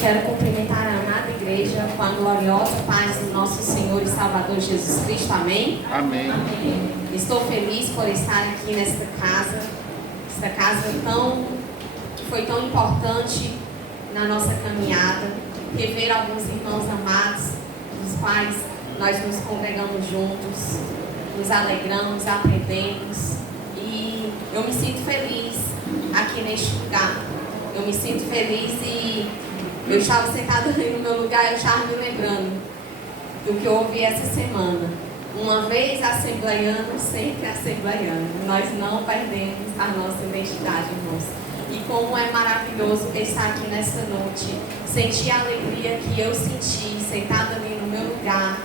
Quero cumprimentar a amada igreja com a gloriosa paz do nosso Senhor e Salvador Jesus Cristo. Amém? Amém. Amém. Estou feliz por estar aqui nesta casa. Esta casa que foi tão importante na nossa caminhada. Rever alguns irmãos amados, dos quais nós nos congregamos juntos, nos alegramos, aprendemos. E eu me sinto feliz aqui neste lugar. Eu me sinto feliz e eu estava sentada ali no meu lugar e eu estava me lembrando do que eu ouvi essa semana. Uma vez assembleiano, sempre assembleiano. Nós não perdemos a nossa identidade, irmãos. E como é maravilhoso estar aqui nessa noite, sentir a alegria que eu senti, sentada ali no meu lugar,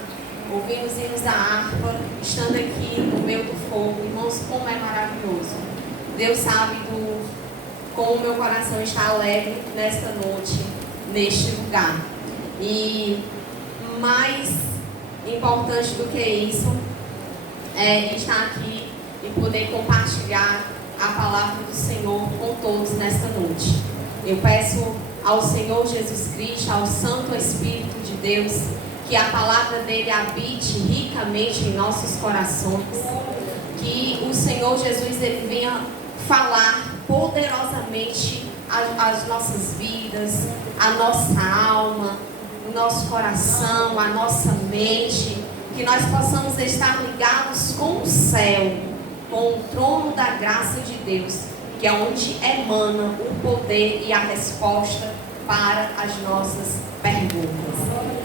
ouvindo os hinos da harpa, estando aqui no meio do fogo. Irmãos, como é maravilhoso. Deus sabe como o meu coração está alegre nesta noite, neste lugar. E mais importante do que isso é estar aqui e poder compartilhar a palavra do Senhor com todos nesta noite. Eu peço ao Senhor Jesus Cristo, ao Santo Espírito de Deus, que a palavra dele habite ricamente em nossos corações, que o Senhor Jesus ele venha falar poderosamente as nossas vidas, a nossa alma, o nosso coração, a nossa mente, que nós possamos estar ligados com o céu, com o trono da graça de Deus, que é onde emana o poder e a resposta para as nossas perguntas.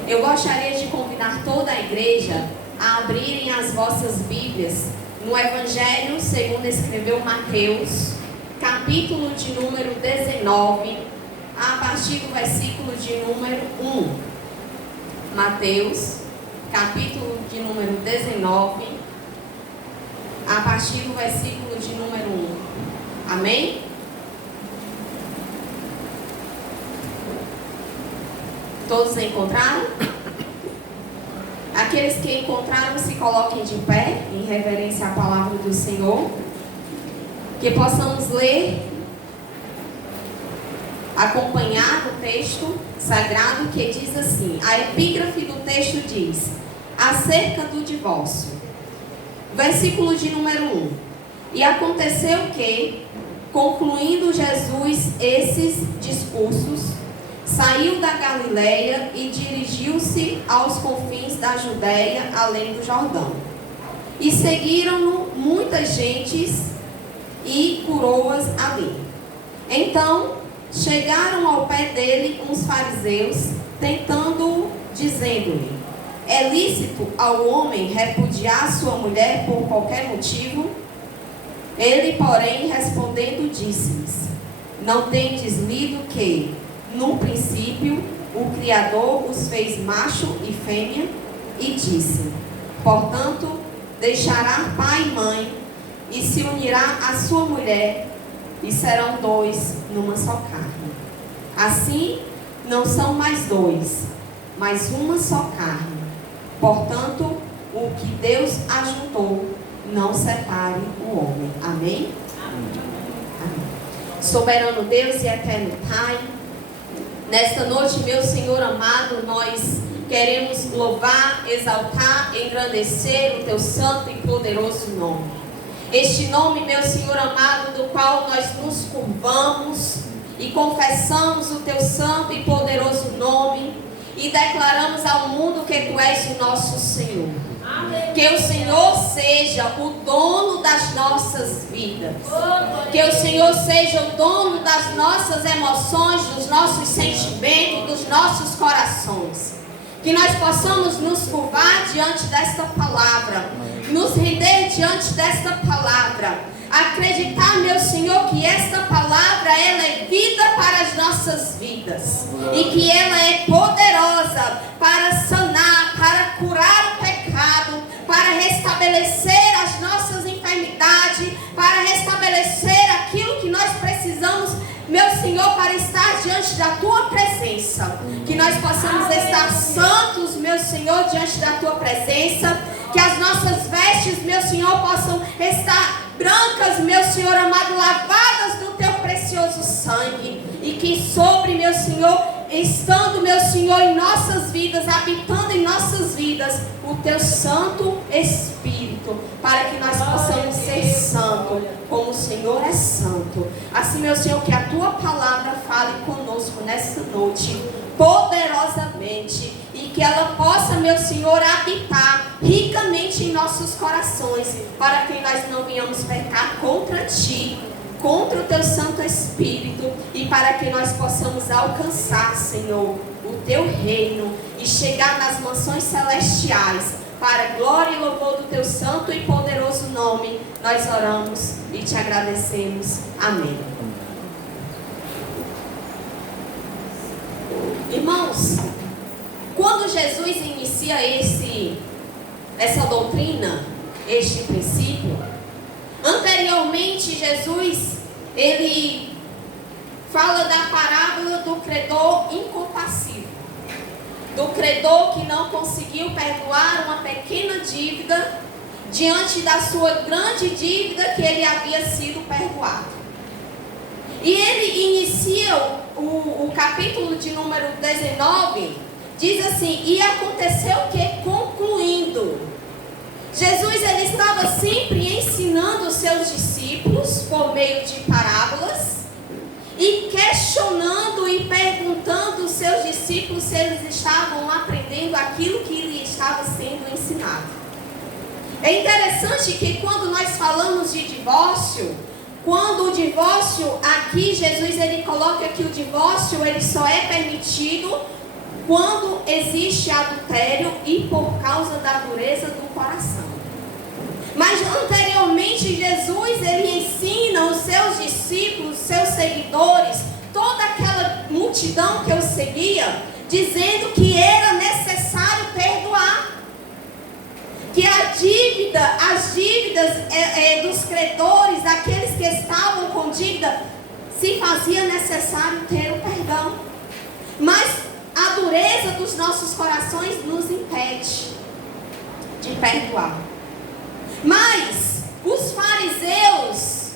Eu gostaria de convidar toda a igreja a abrirem as vossas Bíblias no Evangelho segundo escreveu Mateus, capítulo de número 19, a partir do versículo de número 1. Mateus, capítulo de número 19, a partir do versículo de número 1. Amém? Todos encontraram? Aqueles que encontraram, se coloquem de pé, em reverência à palavra do Senhor. Que possamos ler, acompanhar o texto sagrado que diz assim. A epígrafe do texto diz: acerca do divórcio. Versículo de número 1. E aconteceu que, concluindo Jesus esses discursos, saiu da Galileia e dirigiu-se aos confins da Judéia, além do Jordão. E seguiram-no muitas gentes e curou-as ali. Então chegaram ao pé dele uns fariseus, tentando-o, dizendo-lhe: é lícito ao homem repudiar sua mulher por qualquer motivo? Ele, porém, respondendo, disse-lhes: não tendes lido que, no princípio, o Criador os fez macho e fêmea? E disse: portanto, deixará pai e mãe, e se unirá à sua mulher, e serão dois numa só carne. Assim, não são mais dois, mas uma só carne. Portanto, o que Deus ajuntou, não separe o homem. Amém? Amém. Soberano Deus e eterno Pai, nesta noite, meu Senhor amado, nós queremos louvar, exaltar, engrandecer o teu santo e poderoso nome. Este nome, meu Senhor amado, do qual nós nos curvamos e confessamos o teu santo e poderoso nome e declaramos ao mundo que tu és o nosso Senhor. Amém. Que o Senhor seja o dono das nossas vidas. Que o Senhor seja o dono das nossas emoções, dos nossos sentimentos, dos nossos corações. Que nós possamos nos curvar diante desta palavra, nos render diante desta palavra, acreditar, meu Senhor, que esta palavra ela é vida para as nossas vidas e que ela é poderosa para sanar, para curar o pecado, para restabelecer as nossas enfermidades, para restabelecer aquilo que nós precisamos, meu Senhor, para estar diante da tua presença. Que nós possamos estar santos, meu Senhor, diante da tua presença. Que as nossas vestes vestes, meu Senhor, possam estar brancas, meu Senhor amado, lavadas do teu precioso sangue. E que sobre, meu Senhor, estando, meu Senhor, em nossas vidas, habitando em nossas vidas, o teu Santo Espírito, para que nós possamos ser santos, como o Senhor é santo. Assim, meu Senhor, que a tua palavra fale conosco nessa noite, poderosamente, e que ela possa, meu Senhor, habitar ricamente em nossos corações, para que nós não venhamos pecar contra ti, contra o teu Santo Espírito, e para que nós possamos alcançar, Senhor, o teu reino e chegar nas mansões celestiais, para a glória e louvor do teu santo e poderoso nome. Nós oramos e te agradecemos. Amém. Irmãos, quando Jesus inicia essa doutrina, este princípio, anteriormente Jesus, ele fala da parábola do credor incompassível, do credor que não conseguiu perdoar uma pequena dívida diante da sua grande dívida que ele havia sido perdoado. E ele inicia o capítulo de número 19, diz assim: e aconteceu que, concluindo, Jesus ele estava sempre ensinando os seus discípulos por meio de parábolas e questionando e perguntando os seus discípulos se eles estavam aprendendo aquilo que lhe estava sendo ensinado. É interessante que quando nós falamos de divórcio, quando o divórcio aqui, Jesus ele coloca que o divórcio ele só é permitido quando existe adultério e por causa da dureza do coração. Mas anteriormente Jesus ele ensina os seus discípulos, seus seguidores, toda aquela multidão que o seguia, dizendo que era necessário perdoar, que as dívidas dos credores, daqueles que estavam com dívida, se fazia necessário ter o perdão. Mas a dureza dos nossos corações nos impede de perdoar. Mas os fariseus,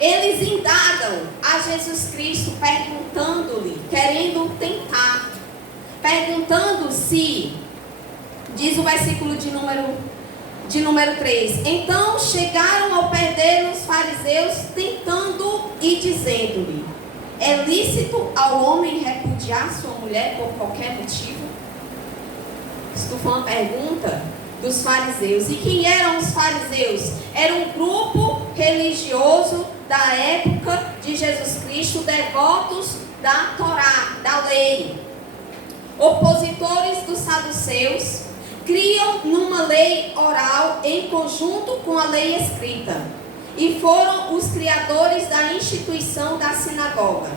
eles indagam a Jesus Cristo, perguntando-lhe, querendo tentar, perguntando se, diz o versículo de número 3, então chegaram ao pé dele os fariseus, tentando e dizendo-lhe: é lícito ao homem repudiar sua mulher por qualquer motivo? Isso foi uma pergunta dos fariseus. E quem eram os fariseus? Era um grupo religioso da época de Jesus Cristo, devotos da Torá, da lei, opositores dos saduceus, criam numa lei oral em conjunto com a lei escrita, e foram os criadores da instituição da sinagoga.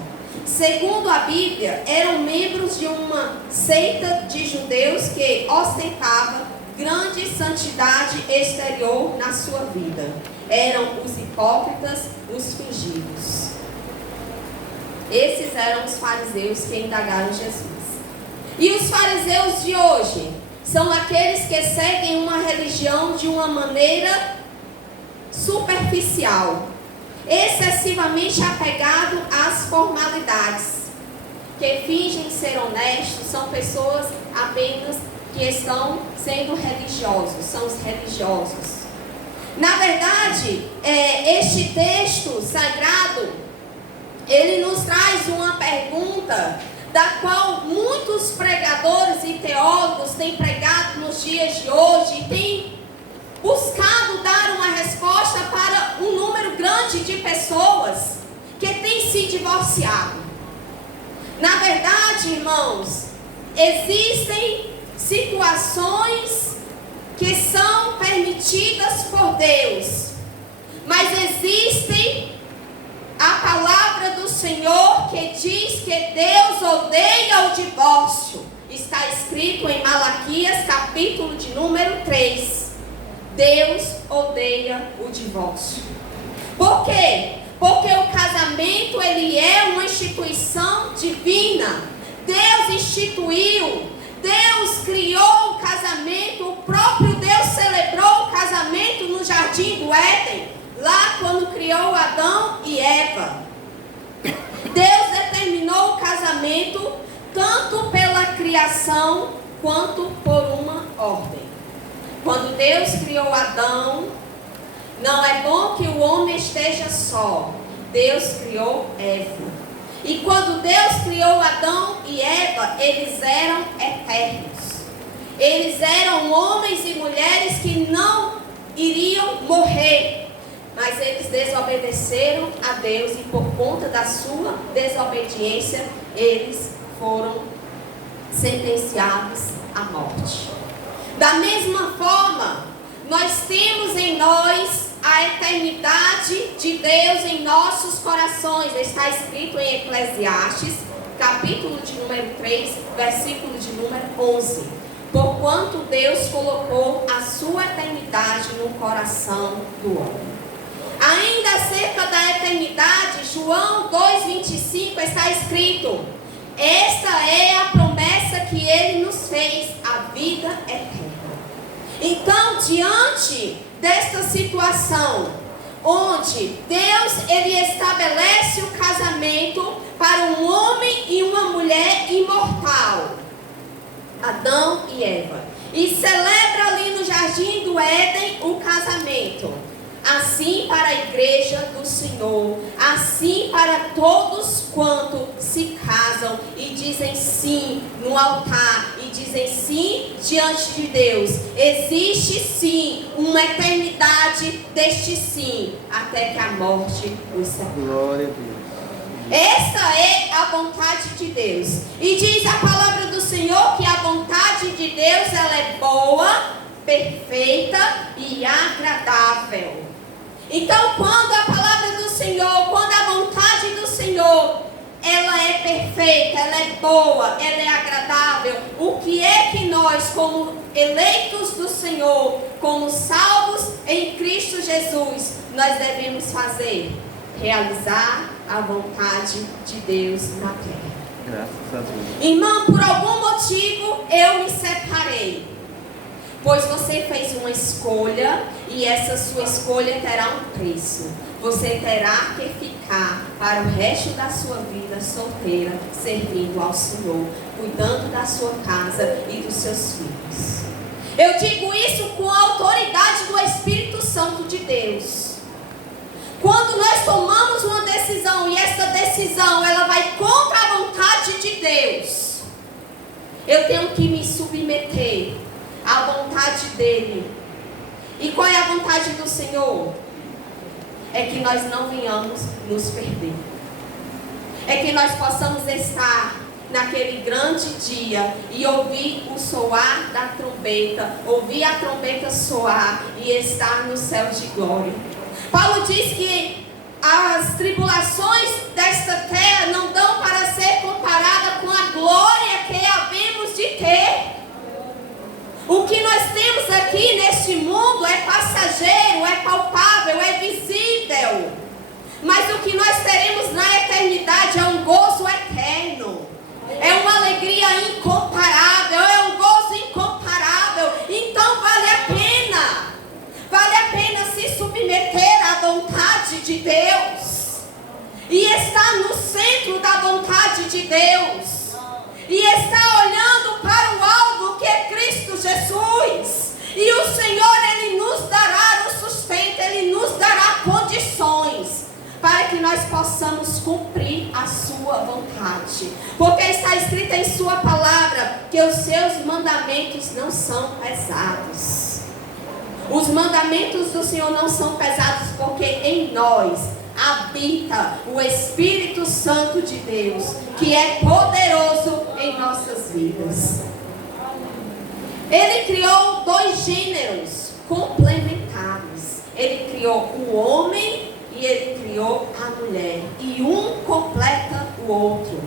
Segundo a Bíblia, eram membros de uma seita de judeus que ostentava grande santidade exterior na sua vida. Eram os hipócritas, os fingidos. Esses eram os fariseus que indagaram Jesus. E os fariseus de hoje são aqueles que seguem uma religião de uma maneira superficial, excessivamente apegado às formalidades, que fingem ser honestos, são pessoas apenas que estão sendo religiosos, são os religiosos. Na verdade, este texto sagrado, ele nos traz uma pergunta da qual muitos pregadores e teólogos têm pregado nos dias de hoje e têm buscado dar uma resposta para um número grande de pessoas que têm se divorciado. Na verdade, irmãos, existem situações que são permitidas por Deus, mas existem a palavra do Senhor que diz que Deus odeia o divórcio. Está escrito em Malaquias, capítulo de número 3. Deus odeia o divórcio. Por quê? Porque o casamento, ele é uma instituição divina. Deus instituiu, Deus criou o casamento, o próprio Deus celebrou o casamento lá quando criou Adão e Eva. Deus determinou o casamento tanto pela criação quanto por uma ordem. Quando Deus criou Adão, não é bom que o homem esteja só. Deus criou Eva. E quando Deus criou Adão e Eva, eles eram eternos. Eles eram homens e mulheres que não iriam morrer. Mas eles desobedeceram a Deus e por conta da sua desobediência, eles foram sentenciados à morte. Da mesma forma, nós temos em nós a eternidade de Deus em nossos corações. Está escrito em Eclesiastes, capítulo de número 3, versículo de número 11. Porquanto Deus colocou a sua eternidade no coração do homem. Ainda acerca da eternidade, João 2,25 está escrito: esta é a promessa que Ele nos fez, a vida eterna. Então, diante desta situação, onde Deus ele estabelece o casamento para um homem e uma mulher imortal, Adão e Eva, e celebra ali no jardim do Éden o casamento. Assim para a igreja do Senhor, assim para todos quanto se casam e dizem sim no altar e dizem sim diante de Deus. Existe sim uma eternidade deste sim, até que a morte os separe. Glória a Deus. Esta é a vontade de Deus. E diz a palavra do Senhor que a vontade de Deus ela é boa, perfeita e agradável. Então, quando a palavra do Senhor, quando a vontade do Senhor, ela é perfeita, ela é boa, ela é agradável, o que é que nós, como eleitos do Senhor, como salvos em Cristo Jesus, nós devemos fazer? Realizar a vontade de Deus na terra. Graças a Deus. Irmão, por algum motivo eu me separei. Pois você fez uma escolha e essa sua escolha terá um preço. Você terá que ficar para o resto da sua vida solteira, servindo ao Senhor, cuidando da sua casa e dos seus filhos. Eu digo isso com a autoridade do Espírito Santo de Deus. Quando nós tomamos uma decisão e essa decisão ela vai contra a vontade de Deus, eu tenho que me submeter à vontade dele. E qual é a vontade do Senhor? É que nós não venhamos nos perder. É que nós possamos estar naquele grande dia e ouvir o soar da trombeta, ouvir a trombeta soar e estar no céu de glória. Paulo diz que as tribulações desta terra não dão para ser comparada com a glória que havemos de ter. O que nós temos aqui neste mundo é passageiro, é palpável, é visível. Mas o que nós teremos na eternidade é um gozo eterno. É uma alegria incomparável, é um gozo incomparável. Então vale a pena se submeter à vontade de Deus. E estar no centro da vontade de Deus. E está olhando para o alvo que é Cristo Jesus. E o Senhor, Ele nos dará o sustento, Ele nos dará condições para que nós possamos cumprir a sua vontade. Porque está escrito em sua palavra que os seus mandamentos não são pesados. Os mandamentos do Senhor não são pesados porque em nós habita o Espírito Santo de Deus, que é poderoso em nossas vidas. Ele criou dois gêneros complementares. Ele criou o homem e ele criou a mulher. E um completa o outro,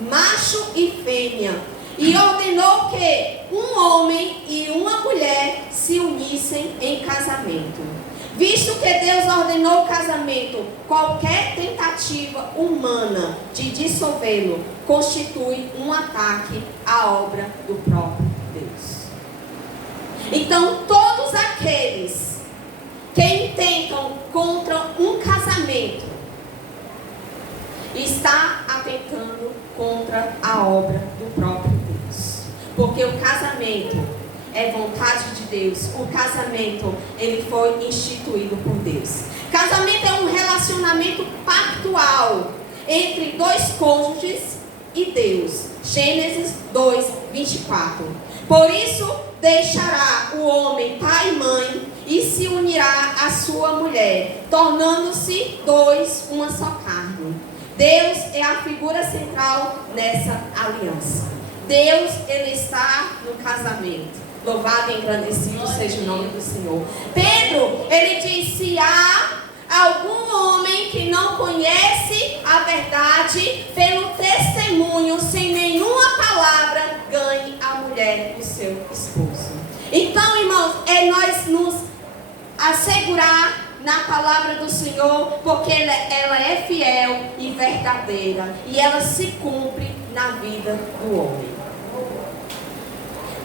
macho e fêmea. E ordenou que um homem e uma mulher se unissem em casamento. Visto que Deus ordenou o casamento, qualquer tentativa humana de dissolvê-lo constitui um ataque à obra do próprio Deus. Então, todos aqueles que intentam contra contra a obra do próprio Deus. Porque o casamento é vontade de Deus. O casamento, ele foi instituído por Deus. Casamento é um relacionamento pactual entre dois cônjuges e Deus. Gênesis 2, 24. Por isso, deixará o homem pai e mãe e se unirá à sua mulher, tornando-se dois uma só carne. Deus é a figura central nessa aliança. Deus, ele está no casamento. Louvado e engrandecido seja o nome do Senhor. Pedro, ele diz: se há algum homem que não conhece a verdade, pelo testemunho, sem nenhuma palavra, ganhe a mulher do seu esposo. Então, irmãos, é nós nos assegurar na palavra do Senhor, porque ela é fiel e verdadeira, e ela se cumpre na vida do homem.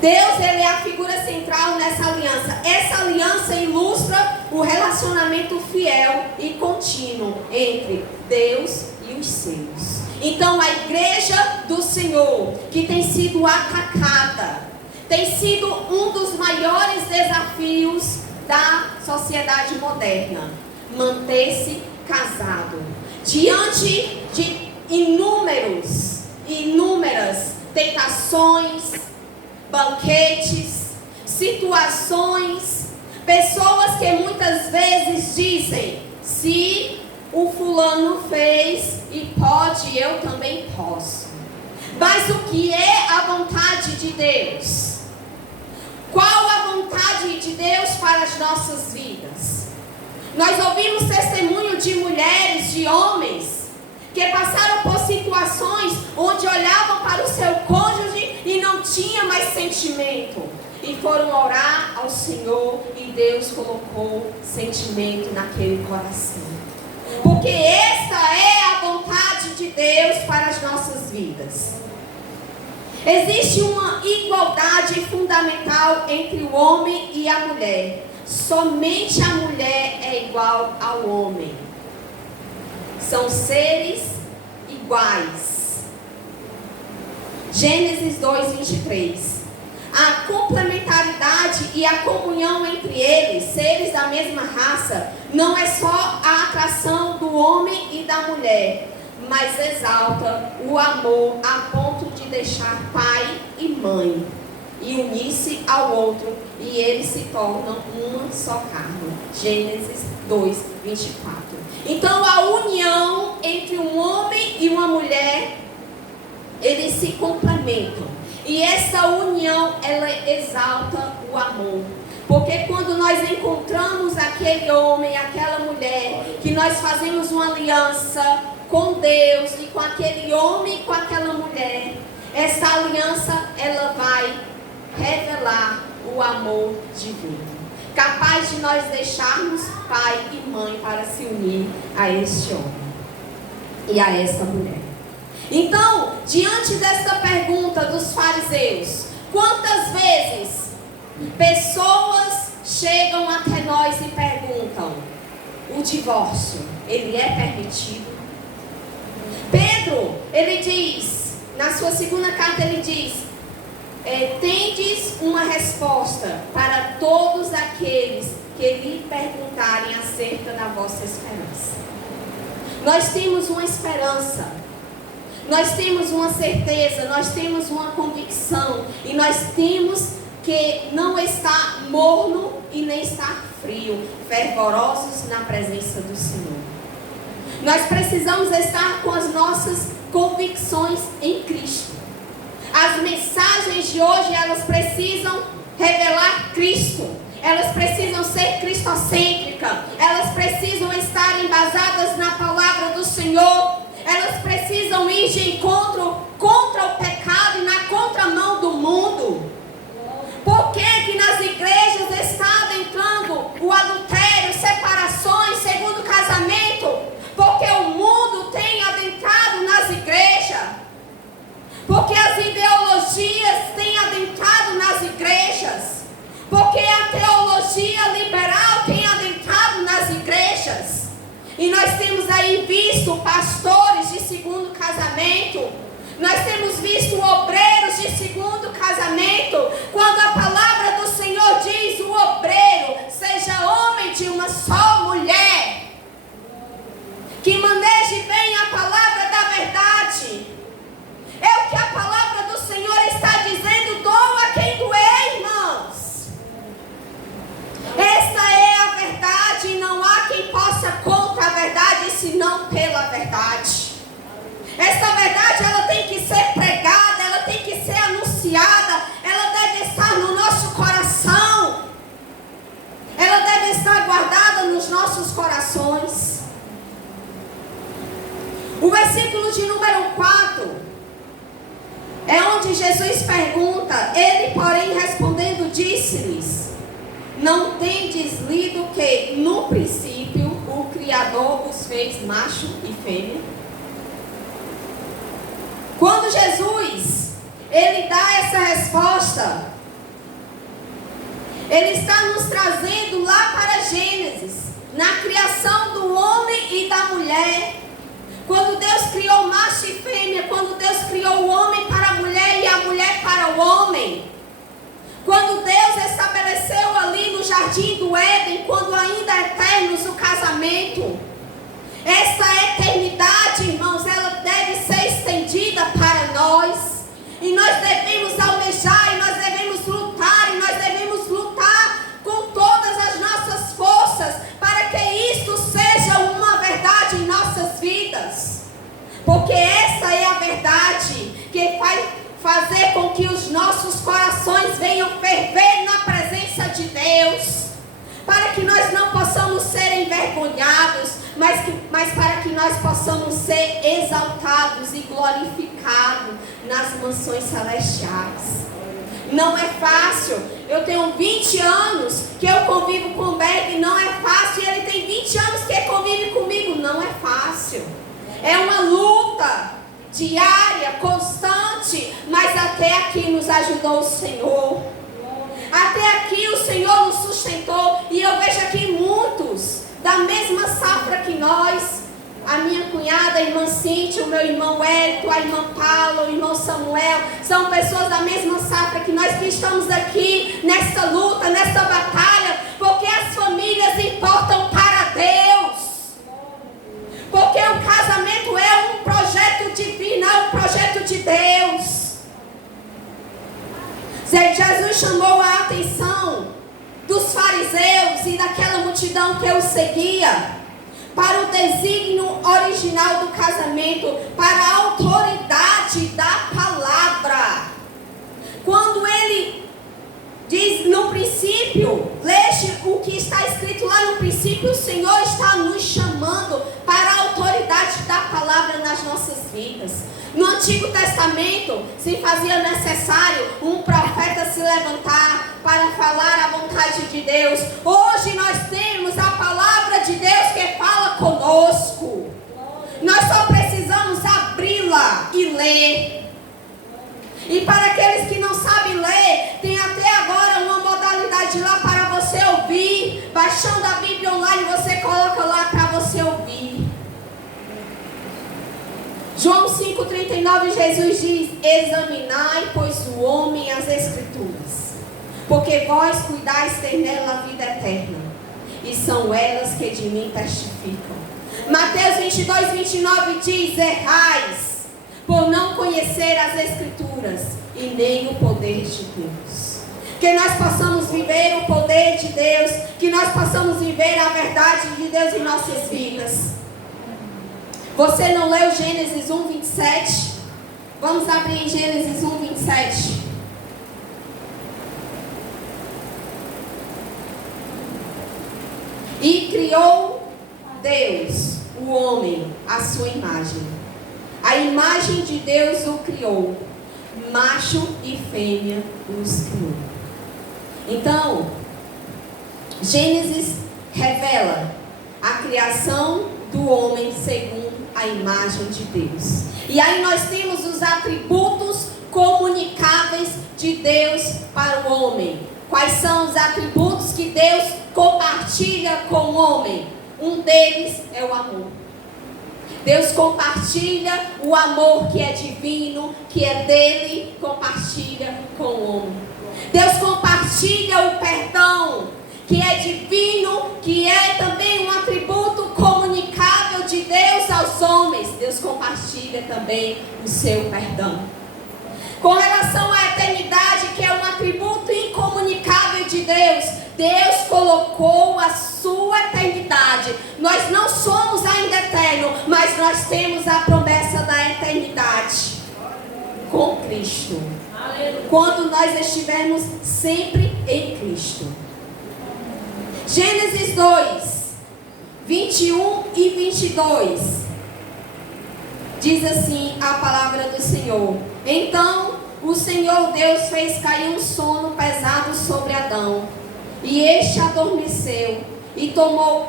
Deus, ele é a figura central nessa aliança. Essa aliança ilustra o relacionamento fiel e contínuo entre Deus e os seus. Então, a igreja do Senhor, que tem sido atacada, tem sido um dos maiores desafios da sociedade moderna, manter-se casado. Diante de inúmeras tentações, banquetes, situações, pessoas que muitas vezes dizem: se o fulano fez e pode, eu também posso. Mas o que é a vontade de Deus? Qual a vontade de Deus para as nossas vidas? Nós ouvimos testemunho de mulheres, de homens, que passaram por situações onde olhavam para o seu cônjuge e não tinha mais sentimento. E foram orar ao Senhor e Deus colocou sentimento naquele coração. Porque esta é a vontade de Deus para as nossas vidas. Existe uma igualdade fundamental entre o homem e a mulher. Somente a mulher é igual ao homem. São seres iguais. Gênesis 2, 23. A complementaridade e a comunhão entre eles, seres da mesma raça, não é só a atração do homem e da mulher, mas exalta o amor a ponto de deixar pai e mãe e unir-se ao outro, e eles se tornam uma só carne. Gênesis 2, 24. Então a união entre um homem e uma mulher, eles se complementam. E essa união, ela exalta o amor. Porque quando nós encontramos aquele homem, aquela mulher, que nós fazemos uma aliança com Deus e com aquele homem e com aquela mulher, essa aliança, ela vai revelar o amor divino, capaz de nós deixarmos pai e mãe para se unir a este homem e a esta mulher. Então, diante desta pergunta dos fariseus, quantas vezes pessoas chegam até nós e perguntam: o divórcio, ele é permitido? Pedro, ele diz, na sua segunda carta ele diz: tendes uma resposta para todos aqueles que lhe perguntarem acerca da vossa esperança. Nós temos uma esperança. Nós temos uma certeza, nós temos uma convicção, e nós temos que não estar morno e nem estar frio, fervorosos na presença do Senhor. Nós precisamos estar com as nossas convicções em Cristo. As mensagens de hoje, elas precisam revelar Cristo. Elas precisam ser cristocêntricas. Elas precisam estar embasadas na palavra do Senhor. Elas precisam ir de encontro contra o pecado e na contramão do mundo. Por que nas igrejas está adentrando o adultério, separações, segundo casamento? Porque o mundo tem adentrado nas igrejas. Porque as ideologias têm adentrado nas igrejas. Porque a teologia liberal tem adentrado nas igrejas. E nós temos aí visto pastores de segundo casamento Nós temos visto obreiros de segundo casamento, quando a palavra do Senhor diz: o obreiro seja homem de uma só mulher, que maneje bem a palavra da verdade. É o que a palavra do Senhor está dizendo: doa quem doer, irmãos. Esta é a verdade, e não há quem possa contra a verdade, senão pela verdade. Essa verdade, ela tem que ser pregada, ela tem que ser anunciada, ela deve estar no nosso coração, ela deve estar guardada nos nossos corações. O versículo de número 4 é onde Jesus pergunta: ele, porém, respondendo, disse-lhes: não tendes lido que no princípio o Criador os fez macho e fêmea? Quando Jesus, ele dá essa resposta, ele está nos trazendo lá para Gênesis, na criação do homem e da mulher. Quando Deus criou macho e fêmea, quando Deus criou o homem para a mulher e a mulher para o homem. Quando Deus estabeleceu ali no jardim do Éden, quando ainda eternos o casamento. Essa eternidade, irmãos, ela deve ser estendida para nós. E nós devemos almejar, e nós devemos lutar, e nós devemos lutar com todas as nossas forças, para que isto seja uma verdade em nossas vidas. Porque essa é a verdade que vai fazer com que os nossos corações venham ferver na presença de Deus. Para que nós não possamos ser envergonhados, mas para que nós possamos ser exaltados e glorificados nas mansões celestiais. Não é fácil. Eu tenho 20 anos que eu convivo com o Berg, não é fácil. E ele tem 20 anos que convive comigo, não é fácil. É uma luta diária, constante, mas até aqui nos ajudou o Senhor. Até aqui o Senhor nos sustentou. E eu vejo aqui muitos da mesma safra que nós. A minha cunhada, a irmã Cíntia, o meu irmão Hélito, a irmã Paula, o irmão Samuel. São pessoas da mesma safra que nós, que estamos aqui nessa luta, nessa batalha. Porque as famílias importam para Deus. Porque o casamento é um projeto divino, é um projeto de Deus. Jesus chamou a atenção dos fariseus e daquela multidão que o seguia para o desígnio original do casamento, para a autoridade da palavra. Quando ele diz no princípio, leia o que está escrito lá no princípio, o Senhor está nos chamando para a autoridade da palavra nas nossas vidas. No Antigo Testamento, se fazia necessário um profeta se levantar para falar a vontade de Deus. Hoje nós temos a palavra de Deus que fala conosco. Nós só precisamos abri-la e ler. E para aqueles que não sabem ler, tem até agora uma modalidade lá para você ouvir. Baixando a Bíblia online, você coloca lá para você ouvir. João 5,39, Jesus diz: examinai, pois, o homem as Escrituras, porque vós cuidais ter nela a vida eterna, e são elas que de mim testificam. Mateus 22,29 diz: errais, por não conhecer as Escrituras, e nem o poder de Deus. Que nós possamos viver o poder de Deus, que nós possamos viver a verdade de Deus em nossas vidas. Você não leu Gênesis 1:27? Vamos abrir em Gênesis 1:27. E criou Deus, o homem, à sua imagem. A imagem de Deus o criou. Macho e fêmea os criou. Então, Gênesis revela a criação do homem segundo a imagem de Deus. E aí nós temos os atributos comunicáveis de Deus para o homem. Quais são os atributos que Deus compartilha com o homem? Um deles é o amor. Deus compartilha o amor que é divino, que é dele, compartilha com o homem. Deus compartilha o perdão, que é divino, que é também um atributo comunicável de Deus aos homens. Deus compartilha também o seu perdão. Com relação à eternidade, que é um atributo incomunicável de Deus, Deus colocou a sua eternidade. Nós não somos ainda eternos, mas nós temos a promessa da eternidade com Cristo. Quando nós estivermos sempre em Cristo. Gênesis 2, 21 e 22. Diz assim a palavra do Senhor. Então o Senhor Deus fez cair um sono pesado sobre Adão. E este adormeceu e tomou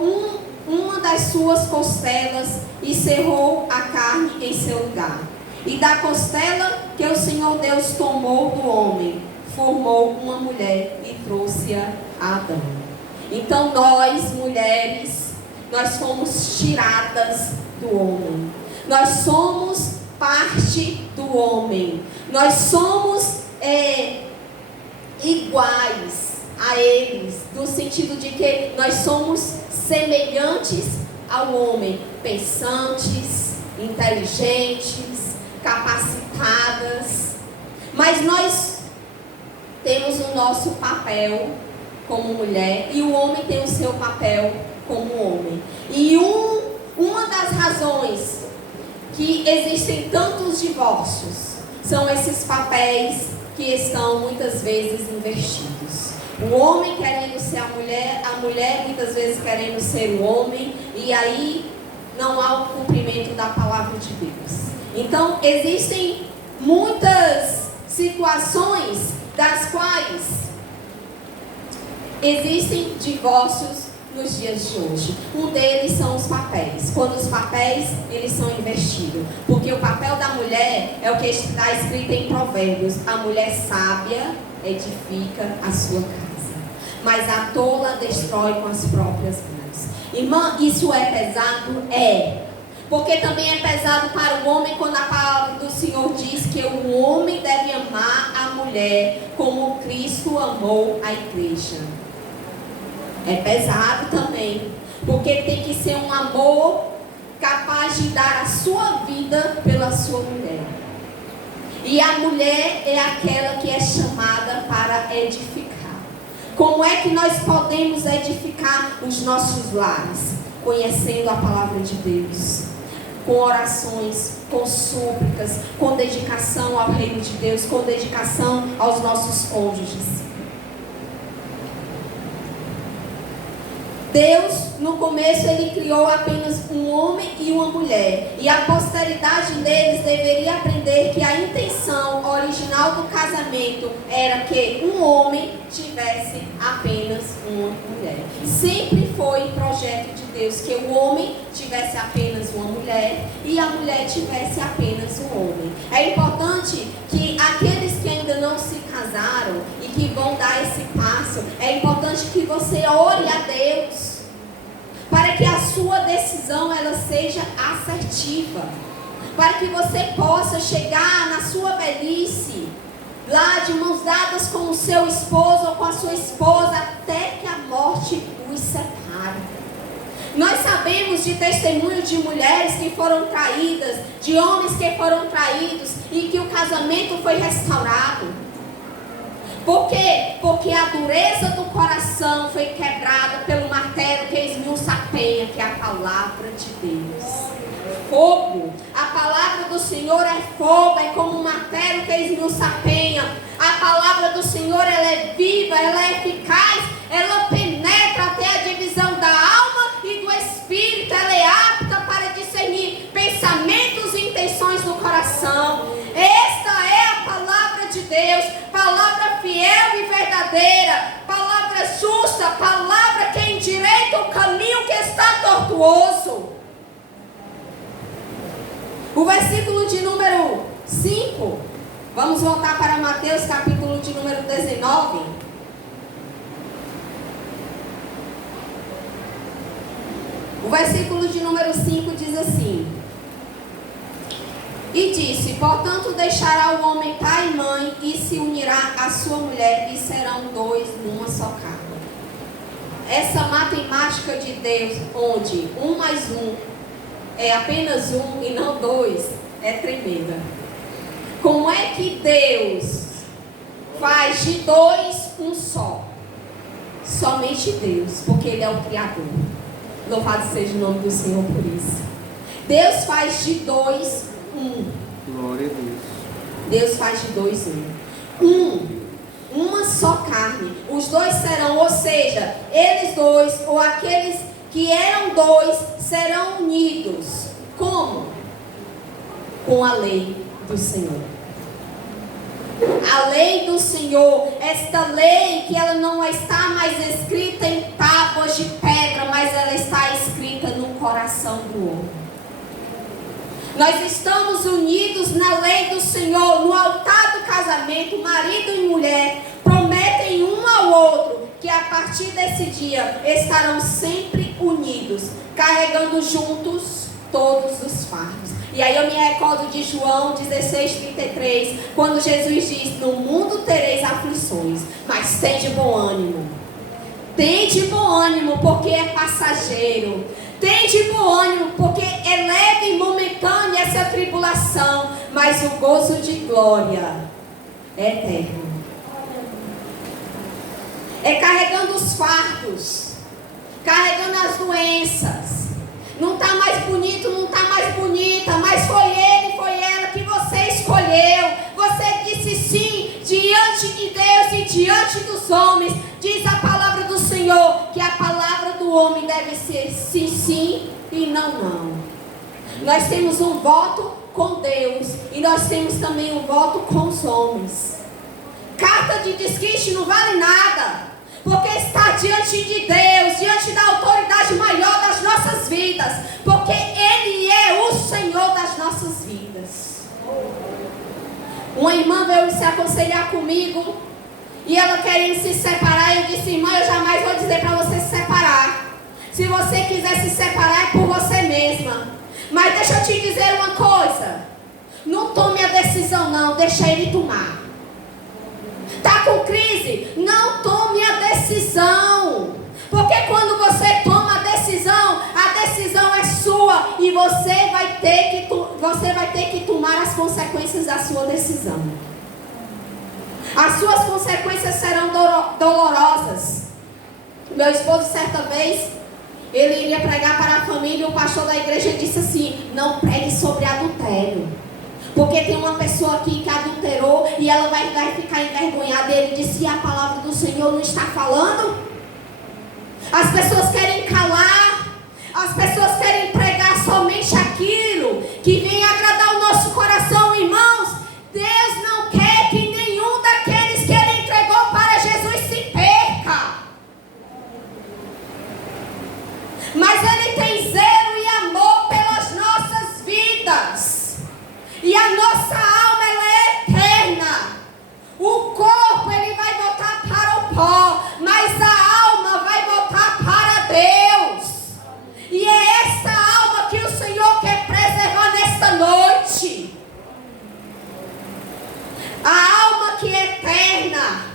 uma das suas costelas e cerrou a carne em seu lugar. E da costela que o Senhor Deus tomou do homem, formou uma mulher e trouxe-a a Adão. Então nós, mulheres, nós fomos tiradas do homem. Nós somos parte do homem. Nós somos iguais a eles, no sentido de que nós somos semelhantes ao homem, pensantes, inteligentes, capacitadas, mas nós temos o nosso papel como mulher e o homem tem o seu papel como homem. E uma das razões que existem tantos divórcios são esses papéis que estão muitas vezes invertidos. O homem querendo ser a mulher muitas vezes querendo ser o homem, e aí não há o cumprimento da palavra de Deus. Então existem muitas situações das quais existem divórcios nos dias de hoje. Um deles são os papéis. Quando os papéis eles são invertidos, porque o papel da mulher é o que está escrito em Provérbios: a mulher sábia edifica a sua casa, mas a tola destrói com as próprias mãos. Irmã, isso é pesado? É. Porque também é pesado para o homem quando a palavra do Senhor diz que o homem deve amar a mulher como Cristo amou a igreja. É pesado também, porque tem que ser um amor capaz de dar a sua vida pela sua mulher. E a mulher é aquela que é chamada para edificar. Como é que nós podemos edificar os nossos lares? Conhecendo a palavra de Deus, com orações, com súplicas, com dedicação ao reino de Deus, com dedicação aos nossos cônjuges. Deus, no começo, ele criou apenas um homem e uma mulher. E a posteridade deles deveria aprender que a intenção original do casamento era que um homem tivesse apenas uma mulher. Sempre foi projeto de Deus que o homem tivesse apenas uma mulher e a mulher tivesse apenas um homem. É importante que aqueles que ainda não se casaram e que vão dar esse passo, é importante que você ore a Deus para que a sua decisão ela seja assertiva, para que você possa chegar na sua velhice lá de mãos dadas com o seu esposo ou com a sua esposa até que a morte os separe. Nós sabemos de testemunhos de mulheres que foram traídas, de homens que foram traídos e que o casamento foi restaurado. Por quê? Porque a dureza do coração foi quebrada pelo martelo que esmiuça a penha, que é a palavra de Deus. Fogo. A palavra do Senhor é fogo, é como um martelo que esmiuça a penha. A palavra do Senhor, ela é viva, ela é eficaz, ela penetra até a divisão da alma e do espírito. Ela é apta para discernir pensamentos e intenções do coração. Esta é a palavra de Deus, palavra fiel e verdadeira, palavra justa, palavra que endireita o caminho que está tortuoso. O versículo de número 5, vamos voltar para Mateus, capítulo de número 19. O versículo de número 5 diz assim: E disse: portanto deixará o homem pai e mãe e se unirá à sua mulher e serão dois numa só carne. Essa matemática de Deus, onde 1 mais 1 é apenas 1 e não 2, é tremenda. Como é que Deus faz de 2 um só? Somente Deus, porque Ele é o Criador. Louvado seja o nome do Senhor por isso. Deus faz de 2 um. Glória a Deus. Deus faz de 2 um. Uma só carne. Os dois serão, ou seja, eles dois, ou aqueles que eram dois, serão unidos. Como? Com a lei do Senhor. A lei do Senhor, esta lei que ela não está mais escrita em tábuas de pedra, mas ela está escrita no coração do homem. Nós estamos unidos na lei do Senhor, no altar do casamento, marido e mulher, prometem um ao outro que a partir desse dia estarão sempre unidos, carregando juntos todos os fardos. E aí eu me recordo de João 16:33, quando Jesus diz: no mundo tereis aflições, mas tende bom ânimo. Tende bom ânimo, porque é passageiro. Tende bom ânimo, porque é leve e momentânea essa tribulação, mas o gozo de glória é eterno. É carregando os fardos, carregando as doenças. Não está mais bonito, não está mais bonita, mas foi ele, foi ela que você escolheu. Você disse sim diante de Deus e diante dos homens. Diz a palavra do Senhor que a palavra do homem deve ser sim, sim e não, não. Nós temos um voto com Deus e nós temos também um voto com os homens. Carta de desquite não vale nada, porque está diante de Deus, diante da autoridade maior das nossas vidas, porque Ele é o Senhor das nossas vidas. Uma irmã veio se aconselhar comigo, e ela querendo se separar, eu disse: irmã, eu jamais vou dizer para você se separar. Se você quiser se separar, é por você mesma. Mas deixa eu te dizer uma coisa, não tome a decisão não, deixa Ele tomar. Está com crise? Não tome a decisão. Porque quando você toma a decisão é sua. E você vai ter que tomar as consequências da sua decisão. As suas consequências serão dolorosas. Meu esposo, certa vez, ele iria pregar para a família e o pastor da igreja disse assim: não pregue sobre adultério. Porque tem uma pessoa aqui que adulterou e ela vai ficar envergonhada. E ele disse: e a palavra do Senhor não está falando? As pessoas querem calar. As pessoas querem pregar somente aquilo que vem agradar o nosso coração, irmãos. Deus não quer que nenhum daqueles que Ele entregou para Jesus se perca. Mas Ele tem zelo e amor pelas nossas vidas. E a nossa alma, ela é eterna. O corpo, ele vai voltar para o pó, mas a alma vai voltar para Deus. E é essa alma que o Senhor quer preservar nesta noite. A alma que é eterna.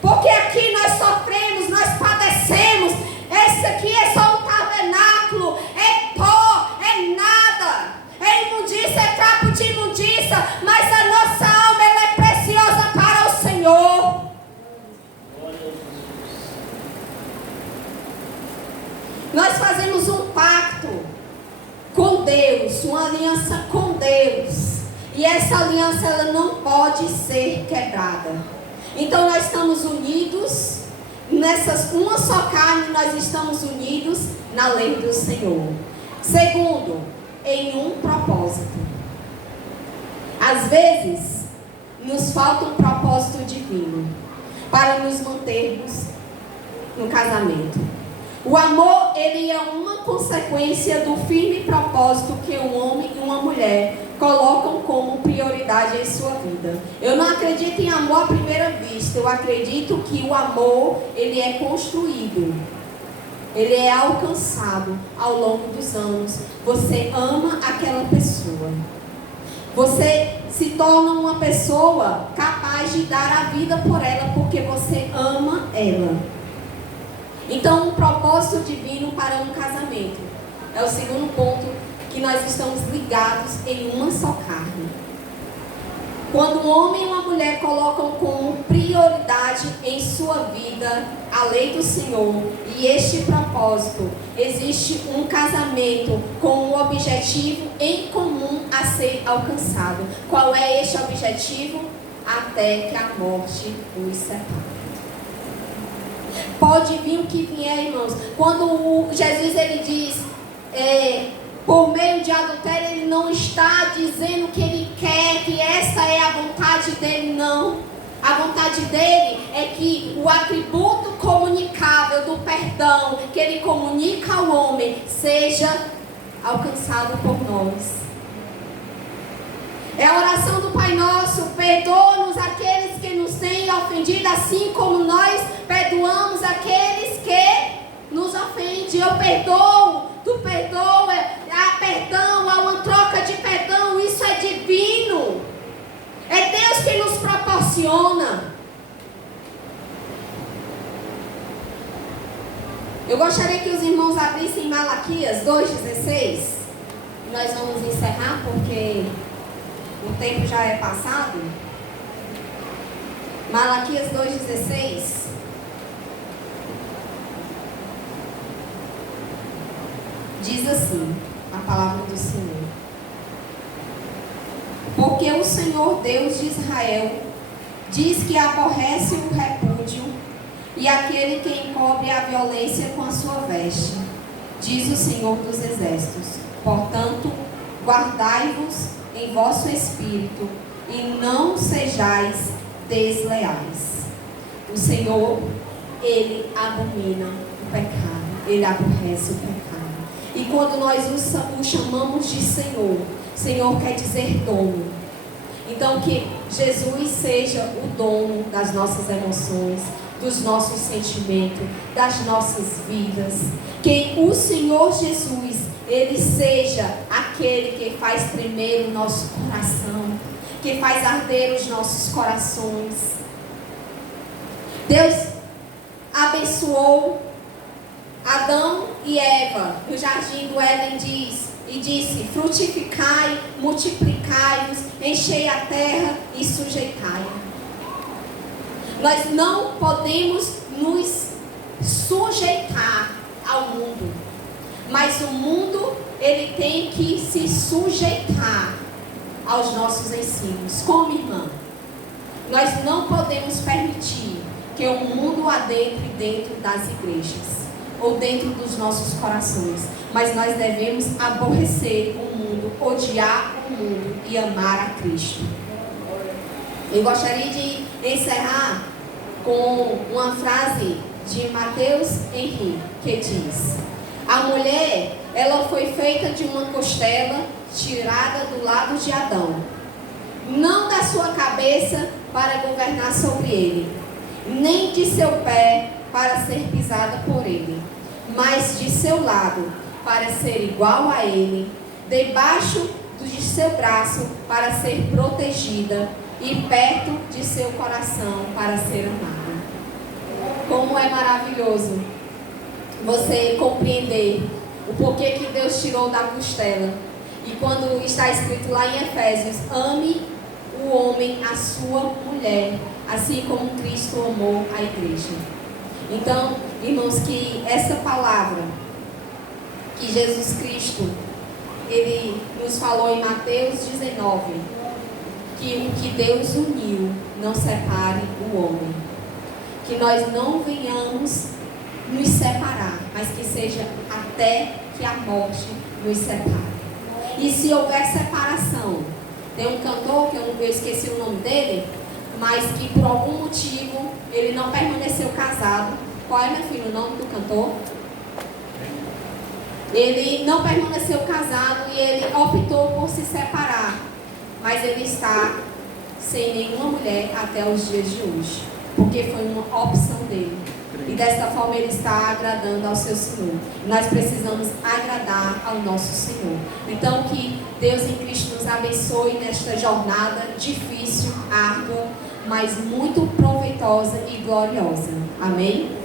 Porque aqui nós sofremos, nós padecemos. Esse aqui é só um tabernáculo, é pó, é nada. É imundícia, é trapo de imundícia, mas a nossa alma, ela é preciosa para o Senhor. Nós fazemos um pacto com Deus, uma aliança com Deus, e essa aliança, ela não pode ser quebrada. Então nós estamos unidos nessas uma só carne, nós estamos unidos na lei do Senhor. Segundo, em um propósito. Às vezes, nos falta um propósito divino para nos mantermos no casamento. O amor, ele é uma consequência do firme propósito que um homem e uma mulher colocam como prioridade em sua vida. Eu não acredito em amor à primeira vista. Eu acredito que o amor, ele é construído. Ele é alcançado ao longo dos anos. Você ama aquela pessoa. Você se torna uma pessoa capaz de dar a vida por ela, porque você ama ela. Então, um propósito divino para um casamento é o segundo ponto, que nós estamos ligados em uma só carne. Quando um homem e uma mulher colocam como prioridade em sua vida a lei do Senhor e este propósito, existe um casamento com um objetivo em comum a ser alcançado. Qual é este objetivo? Até que a morte os separe. Pode vir o que vier, irmãos. Quando Jesus ele diz, por meio de adultério, ele não está dizendo que ele quer, que essa é a vontade dele, não. A vontade dele é que o atributo comunicável do perdão, que ele comunica ao homem, seja alcançado por nós. É a oração do Pai Nosso: perdoa-nos aqueles que nos têm ofendido, assim como nós perdoamos aqueles que nos ofendem. Eu perdoo, tu perdoa, há perdão, há uma troca de perdão, isso é divino. É Deus que nos proporciona. Eu gostaria que os irmãos abrissem Malaquias 2,16. Nós vamos encerrar porque o tempo já é passado. Malaquias 2,16. Diz assim a palavra do Senhor: porque o Senhor Deus de Israel diz que aborrece o repúdio e aquele que encobre a violência com a sua veste, diz o Senhor dos Exércitos. Portanto, guardai-vos em vosso espírito e não sejais desleais. O Senhor, ele abomina o pecado, ele aborrece o pecado. E quando nós o chamamos de Senhor, Senhor quer dizer dono. Então que Jesus seja o dono das nossas emoções, dos nossos sentimentos, das nossas vidas. Que o Senhor Jesus, ele seja aquele que faz tremer o nosso coração, que faz arder os nossos corações. Deus abençoou Adão e Eva no jardim do Éden, e disse: frutificai, multiplicai-vos, enchei a terra e sujeitai-a. Nós não podemos nos sujeitar ao mundo, mas o mundo ele tem que se sujeitar aos nossos ensinos. Como, irmã? Nós não podemos permitir que o mundo adentre dentro das igrejas ou dentro dos nossos corações, mas nós devemos aborrecer o mundo, odiar o mundo e amar a Cristo. Eu gostaria de encerrar com uma frase de Mateus Henrique, que diz: a mulher, ela foi feita de uma costela tirada do lado de Adão, não da sua cabeça para governar sobre ele, nem de seu pé para ser pisada por ele, mas de seu lado para ser igual a ele, debaixo de seu braço para ser protegida e perto de seu coração para ser amada. Como é maravilhoso você compreender o porquê que Deus tirou da costela. E quando está escrito lá em Efésios: ame o homem a sua mulher, assim como Cristo amou a igreja. Então, irmãos, que essa palavra que Jesus Cristo ele nos falou em Mateus 19, que o que Deus uniu não separe o homem, que nós não venhamos nos separar, mas que seja até que a morte nos separe. E se houver separação, tem um cantor que eu esqueci o nome dele, mas que por algum motivo ele não permaneceu casado. Qual é, meu filho, o nome do cantor? Ele não permaneceu casado e ele optou por se separar, mas ele está sem nenhuma mulher até os dias de hoje, porque foi uma opção dele. E desta forma ele está agradando ao seu Senhor. Nós precisamos agradar ao nosso Senhor. Então que Deus em Cristo nos abençoe nesta jornada difícil, árdua, mas muito proveitosa e gloriosa. Amém?